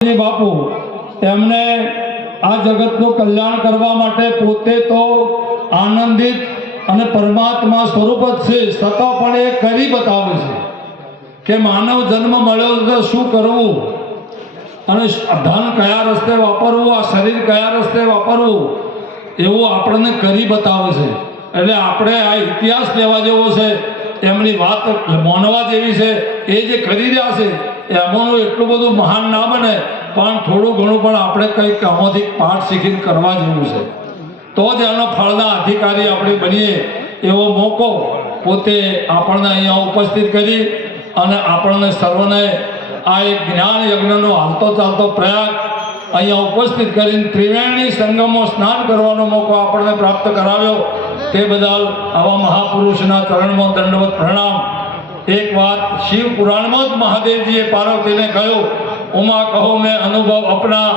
બાપુ એમને આ જગતનું કલ્યાણ કરવા માટે પોતે તો આનંદિત અને પરમાત્મા સ્વરૂપ જ છે, છતાં પણ એ કરી બતાવે છે કે માનવ જન્મ મળ્યો તો શું કરવું અને ધન કયા રસ્તે વાપરવું, આ શરીર કયા રસ્તે વાપરવું, એવું આપણને કરી બતાવે છે. એટલે આપણે આ ઇતિહાસ લેવા જેવો છે, એમની વાત માનવા જેવી છે. એ જે કરી રહ્યા છે એમાંનું એટલું બધું મહાન ના બને, પણ થોડું ઘણું પણ આપણે કંઈક આમાંથી પાઠ શીખીને કરવા જેવું છે, તો જ એનો ફળના અધિકારી આપણે બનીએ. એવો મોકો પોતે આપણને અહીંયા ઉપસ્થિત કરી અને આપણને સર્વને આ એક જ્ઞાન યજ્ઞનો હાલતો ચાલતો પ્રયાગ અહીંયા ઉપસ્થિત કરીને ત્રિવેણી સંગમમાં સ્નાન કરવાનો મોકો આપણને પ્રાપ્ત કરાવ્યો. તે બદલ આવા મહાપુરુષના ચરણમાં દંડવત પ્રણામ. એક વાત શિવ પુરાણમાં જ મહાદેવજીએ પાર્વતીને કહ્યું, ઉમા કહો મેં અનુભવ અપના,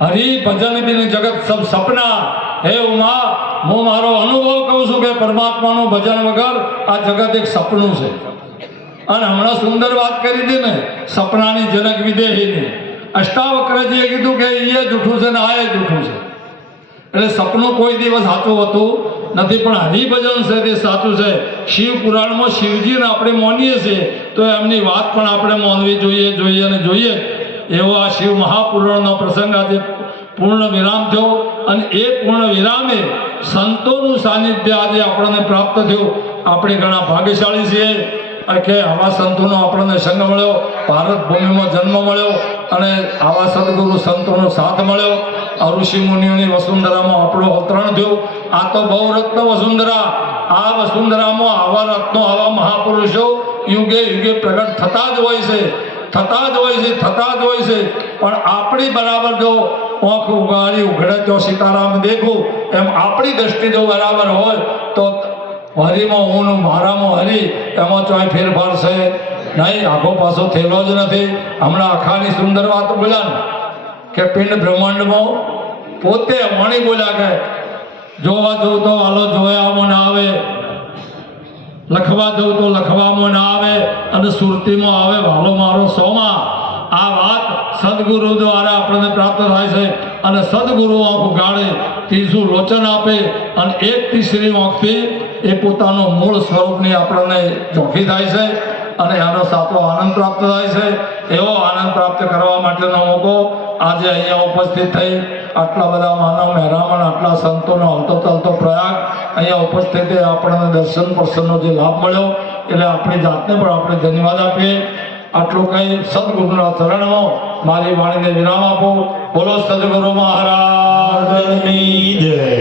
હરિ ભજન બિન જગત સબ સપના. હે ઉમા, હું મારો અનુભવ કહું છું કે પરમાત્માનું ભજન વગર આ જગત એક સપનું છે. અને હમણાં સુંદર વાત કરી હતી ને સપનાની જનક વિદેહીની, અષ્ટાવક્રજીએ કીધું કે એ જૂઠું છે ને આ એ જૂઠું છે. એટલે સપનું કોઈ દિવસ સાચું હોતું નથી, પણ હરિભજન છે તે સાચું છે. શિવ પુરાણમાં શિવજીને આપણે માનીએ છીએ તો એમની વાત પણ આપણે માનવી જોઈએ અને જોઈએ. એવો આ શિવ મહાપુરાણનો પ્રસંગ આજે પૂર્ણ વિરામ થયો અને એ પૂર્ણ વિરામે સંતોનું સાનિધ્ય આજે આપણને પ્રાપ્ત થયું. આપણે ઘણા ભાગ્યશાળી છીએ કે આવા સંતોનો આપણને સંગ મળ્યો, ભારત ભૂમિમાં જન્મ મળ્યો અને આવા સદગુરુ સંતોનો સાથ મળ્યો. ઋષિ મુનિઓની વસુંધરામાં આપણું અવતરણ થયું. આ તો બહુ રત્ન વસુંધરા. આ વસુંધરામાં આવા રત્નો, આવા મહાપુરુષો યુગે યુગે પ્રગટ થતા જ હોય છે. પણ આપણી બરાબર જો આંખ ઉગાડી ઉઘડે તો સીતારામ દેખું, એમ આપણી દ્રષ્ટિ જો બરાબર હોય તો હરિમાં હું મારામાં હરિ, એમાં ચોય ફેરફાર છે નહીં, આખો પાછો થયેલો જ નથી. હમણાં આખાની સુંદર વાત બોલ્યા કે પિંડ બ્રહ્માંડમાં પોતે વાણી બોલ્યા કે જોવા જવું તો હાલો જોયામાં ના આવે, લખવા જવું તો લખવામાં ના આવે અને સુરતીમાં આવે વાલો મારો સોમાં. આ વાત સદગુરુ દ્વારા આપણને પ્રાપ્ત થાય છે અને સદગુરુ આંખ ઉગાડે, ત્રીજું લોચન આપે અને એક તીસરી આંખથી એ પોતાનું મૂળ સ્વરૂપની આપણને ચોખ્ખી થાય છે અને એનો સાચો આનંદ પ્રાપ્ત થાય છે. એવો આનંદ પ્રાપ્ત કરવા માટેનો મોકો આજે અહીંયા ઉપસ્થિત થઈ આટલા બધા માનવ મહેરામણ, આટલા સંતોનો હલતો ચાલતો પ્રયાગ અહીંયા ઉપસ્થિત આપણને દર્શન પ્રસન્નનો જે લાભ મળ્યો એટલે આપણી જાતને પણ આપણે ધન્યવાદ આપીએ. આટલું કંઈ સદગુરુના ચરણમાં મારી વાણીને વિરામ આપો. બોલો સદગુરુ મહારાજની જય.